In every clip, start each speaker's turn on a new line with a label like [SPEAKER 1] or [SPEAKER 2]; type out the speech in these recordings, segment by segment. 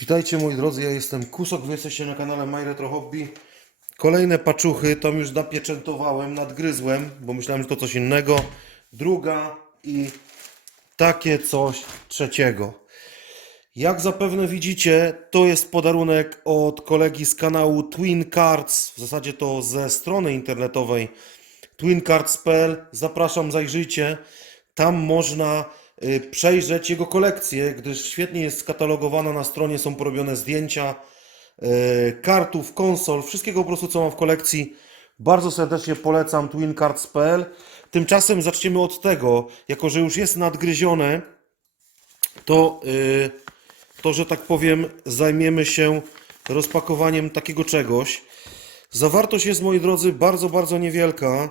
[SPEAKER 1] Witajcie moi drodzy, ja jestem Kusok, wy jesteście na kanale My Retro Hobby. Kolejne paczuchy, tam już napieczętowałem, nadgryzłem, bo myślałem, że to coś innego. Druga i takie coś trzeciego. Jak zapewne widzicie, to jest podarunek od kolegi z kanału Twin Cards, w zasadzie to ze strony internetowej twincards.pl. Zapraszam, zajrzyjcie. Tam można przejrzeć jego kolekcję, gdyż świetnie jest skatalogowana na stronie, są porobione zdjęcia y, kartów, konsol, wszystkiego po prostu co mam w kolekcji. Bardzo serdecznie polecam twincards.pl. Tymczasem zaczniemy od tego, jako że już jest nadgryzione, to, y, to że tak powiem, zajmiemy się rozpakowaniem takiego czegoś. Zawartość jest, moi drodzy, bardzo, bardzo niewielka,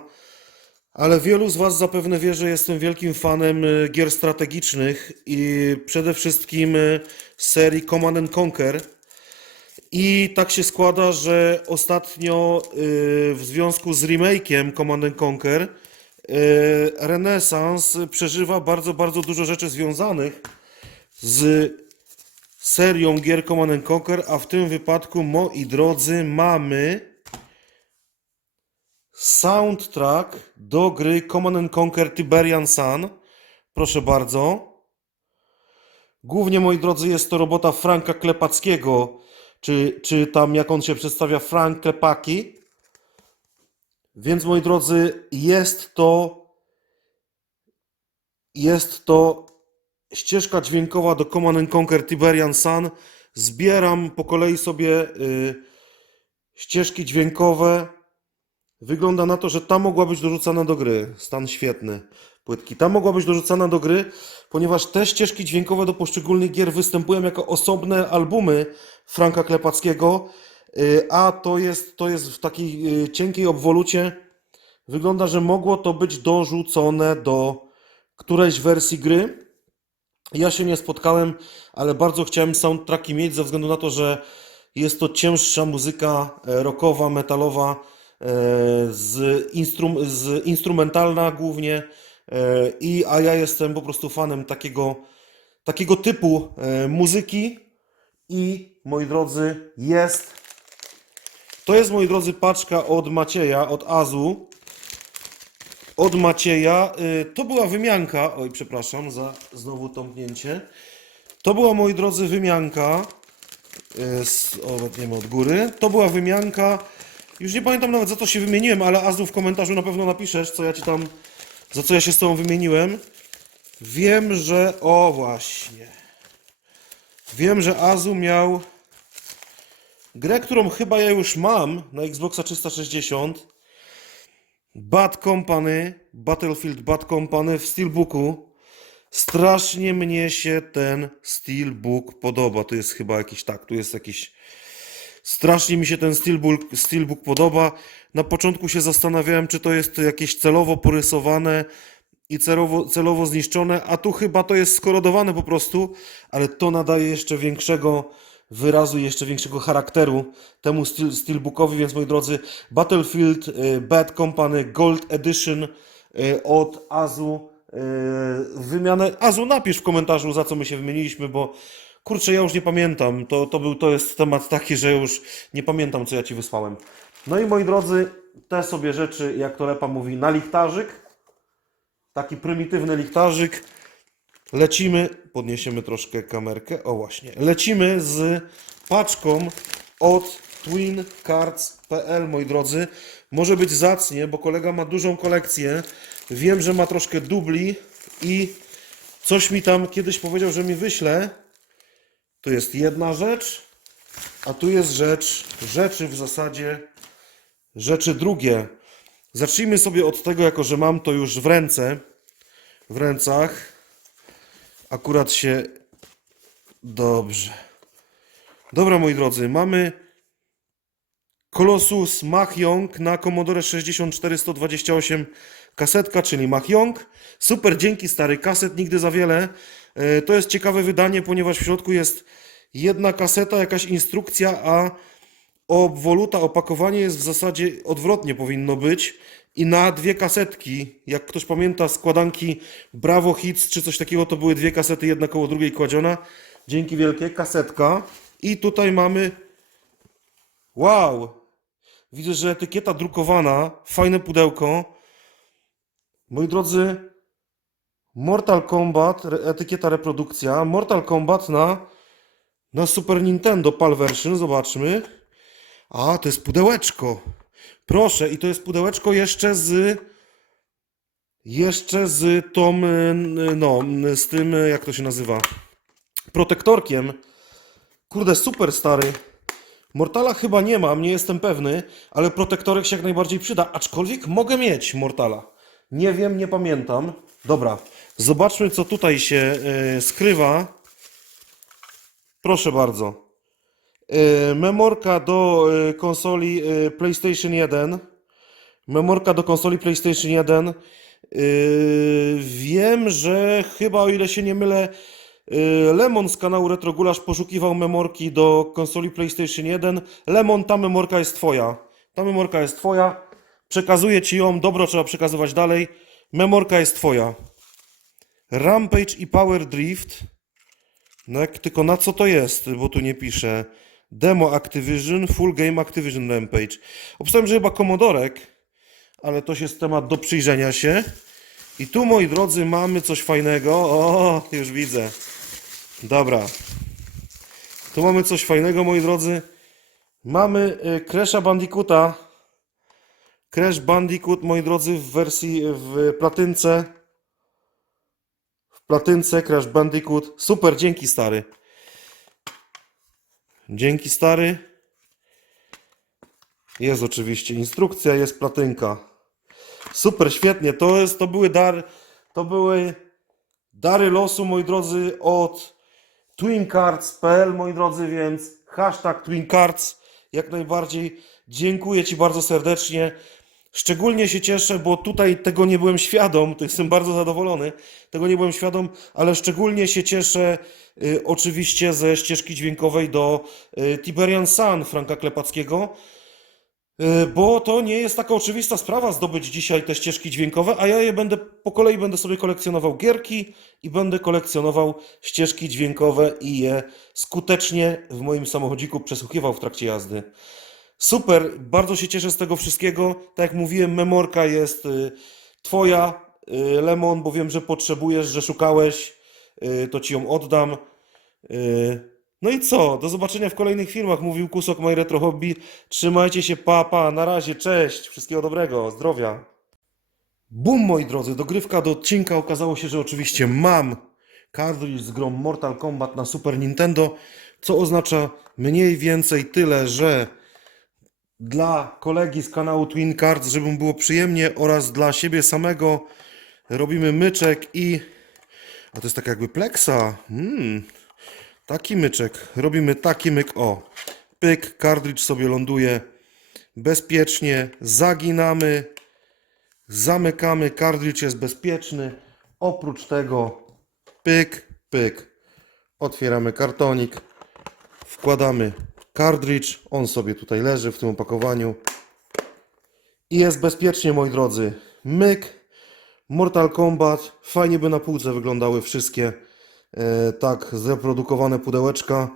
[SPEAKER 1] ale wielu z Was zapewne wie, że jestem wielkim fanem y, gier strategicznych i przede wszystkim y, serii Command and Conquer. I tak się składa, że ostatnio y, w związku z remake'iem Command and Conquer Renaissance przeżywa bardzo, bardzo dużo rzeczy związanych z serią gier Command and Conquer, a w tym wypadku, moi drodzy, mamy soundtrack do gry Command and Conquer Tiberian Sun. Proszę bardzo. Głównie, moi drodzy, jest to robota Franka Klepackiego, czy, czy tam jak on się przedstawia, Frank Klepaki. Więc, moi drodzy, jest to jest to ścieżka dźwiękowa do Command and Conquer Tiberian Sun. Zbieram po kolei sobie y, ścieżki dźwiękowe. Wygląda na to, że ta mogła być dorzucana do gry. Stan świetny. Płytki. Ta mogła być dorzucana do gry, ponieważ te ścieżki dźwiękowe do poszczególnych gier występują jako osobne albumy Franka Klepackiego, y, a to jest, to jest w takiej y, cienkiej obwolucie. Wygląda, że mogło to być dorzucone do którejś wersji gry. Ja się nie spotkałem, ale bardzo chciałem soundtracki mieć ze względu na to, że jest to cięższa muzyka e, rockowa, metalowa, z, instrum, z instrumentalna głównie. e, I, a ja jestem po prostu fanem takiego, takiego typu e, muzyki. I moi drodzy, jest. To jest, moi drodzy, paczka od Macieja, od Azu od Macieja. To była wymianka. Oj, przepraszam za znowu tąpnięcie. To była, moi drodzy, wymianka. z- O, wetniemy od góry. To była wymianka. Już nie pamiętam nawet za co się wymieniłem, ale Azu w komentarzu na pewno napiszesz, co ja ci tam. Za co ja się z tobą wymieniłem. Wiem, że. O, właśnie. Wiem, że Azu miał grę, którą chyba ja już mam na Xboxa 360. Bad Company, Battlefield Bad Company w Steelbooku. Strasznie mnie się ten Steelbook podoba. Tu jest chyba jakiś, tak, tu jest jakiś. Strasznie mi się ten Steelbook, Steelbook podoba. Na początku się zastanawiałem, czy to jest jakieś celowo porysowane i celowo, celowo zniszczone, a tu chyba to jest skorodowane po prostu, ale to nadaje jeszcze większego wyrazu, jeszcze większego charakteru temu steel, Steelbookowi, więc moi drodzy, Battlefield y, Bad Company Gold Edition y, od Azu. y, Wymianę. Azu, napisz w komentarzu, za co my się wymieniliśmy, bo kurczę, ja już nie pamiętam. To, to, był, to jest temat taki, że już nie pamiętam, co ja ci wysłałem. No i moi drodzy, te sobie rzeczy, jak to Lepa mówi, na lichtarzyk. Taki prymitywny lichtarzyk. Lecimy, podniesiemy troszkę kamerkę. O właśnie. Lecimy z paczką od twincards.pl, moi drodzy. Może być zacnie, bo kolega ma dużą kolekcję. Wiem, że ma troszkę dubli i coś mi tam kiedyś powiedział, że mi wyśle. To jest jedna rzecz, a tu jest rzecz, rzeczy w zasadzie, rzeczy drugie. Zacznijmy sobie od tego, jako że mam to już w ręce, w ręcach. Akurat się. Dobrze. Dobra, moi drodzy, mamy Colossus Mahjong na Commodore 64 128 kasetka, czyli Mahjong. Super, dzięki stary kaset, nigdy za wiele. E, To jest ciekawe wydanie, ponieważ w środku jest jedna kaseta, jakaś instrukcja, a obwoluta, opakowanie jest w zasadzie odwrotnie powinno być. I na dwie kasetki, jak ktoś pamięta składanki Bravo Hits czy coś takiego, to były dwie kasety, jedna koło drugiej kładziona. Dzięki wielkie, kasetka. I tutaj mamy. Wow! Widzę, że etykieta drukowana, fajne pudełko. Moi drodzy, Mortal Kombat, etykieta reprodukcja. Mortal Kombat na, na Super Nintendo PAL version, zobaczmy. A, to jest pudełeczko. Proszę, i to jest pudełeczko jeszcze z. Jeszcze z tą. y, No, z tym, y, jak to się nazywa? Protektorkiem. Kurde, super stary. Mortala chyba nie mam, nie jestem pewny, ale protektorek się jak najbardziej przyda. Aczkolwiek mogę mieć Mortala. Nie wiem, nie pamiętam. Dobra, zobaczmy, co tutaj się y, skrywa. Proszę bardzo. Y, memorka do konsoli PlayStation 1. Memorka do konsoli PlayStation 1. Y, wiem, że chyba, o ile się nie mylę, Lemon z kanału Retrogulasz poszukiwał memorki do konsoli PlayStation 1. Lemon, ta memorka jest twoja. Ta memorka jest twoja. Przekazuję ci ją. Dobro trzeba przekazywać dalej. Memorka jest twoja. Rampage i Power Drift. No jak, tylko na co to jest, bo tu nie pisze. Demo Activision, Full Game Activision Rampage. Obstawiam, że chyba Komodorek, ale to jest temat do przyjrzenia się. I tu, moi drodzy, mamy coś fajnego. O, już widzę. Dobra. Tu mamy coś fajnego, moi drodzy. Mamy y, Crash'a Bandicoota. Crash Bandicoot, moi drodzy, w wersji w platynce. Platynce Crash Bandicoot. Super, dzięki stary. Dzięki stary. Jest oczywiście instrukcja, jest platynka. Super, świetnie. To jest, to były dar, to były dary losu, moi drodzy, od twincards.pl, moi drodzy, więc hashtag twincards jak najbardziej. Dziękuję Ci bardzo serdecznie. Szczególnie się cieszę, bo tutaj tego nie byłem świadom, jestem bardzo zadowolony, tego nie byłem świadom, ale szczególnie się cieszę y, oczywiście ze ścieżki dźwiękowej do y, Tiberian Sun Franka Klepackiego, y, bo to nie jest taka oczywista sprawa zdobyć dzisiaj te ścieżki dźwiękowe, a ja je będę po kolei będę sobie kolekcjonował gierki i będę kolekcjonował ścieżki dźwiękowe i je skutecznie w moim samochodziku przesłuchiwał w trakcie jazdy. Super, bardzo się cieszę z tego wszystkiego. Tak jak mówiłem, memorka jest y, twoja, y, Lemon, bo wiem, że potrzebujesz, że szukałeś, y, to ci ją oddam. No i co? Do zobaczenia w kolejnych filmach, mówił Kusok My Retro Hobby. Trzymajcie się, pa, pa, na razie, cześć, wszystkiego dobrego, zdrowia. Bum, moi drodzy, dogrywka do odcinka. Okazało się, że oczywiście mam kartridż z grą Mortal Kombat na Super Nintendo, co oznacza mniej więcej tyle, że dla kolegi z kanału Twin Cards, żeby mu było przyjemnie oraz dla siebie samego robimy myczek i... A to jest tak jakby pleksa. Mm, taki myczek. Robimy taki myk. O, pyk, kartridż sobie ląduje bezpiecznie. Zaginamy. Zamykamy, kartridż jest bezpieczny. Oprócz tego pyk, pyk. Otwieramy kartonik, wkładamy kartridż, on sobie tutaj leży w tym opakowaniu. I jest bezpiecznie, moi drodzy. Myk, Mortal Kombat, fajnie by na półce wyglądały wszystkie e, tak zreprodukowane pudełeczka,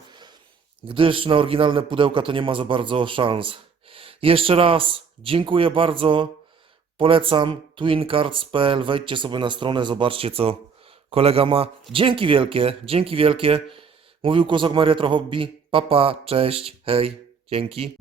[SPEAKER 1] gdyż na oryginalne pudełka to nie ma za bardzo szans. Jeszcze raz dziękuję bardzo. Polecam twincards.pl. Wejdźcie sobie na stronę, zobaczcie co kolega ma. Dzięki wielkie, dzięki wielkie. Mówił Kusok Maria Hobby. Papa, cześć, hej, dzięki.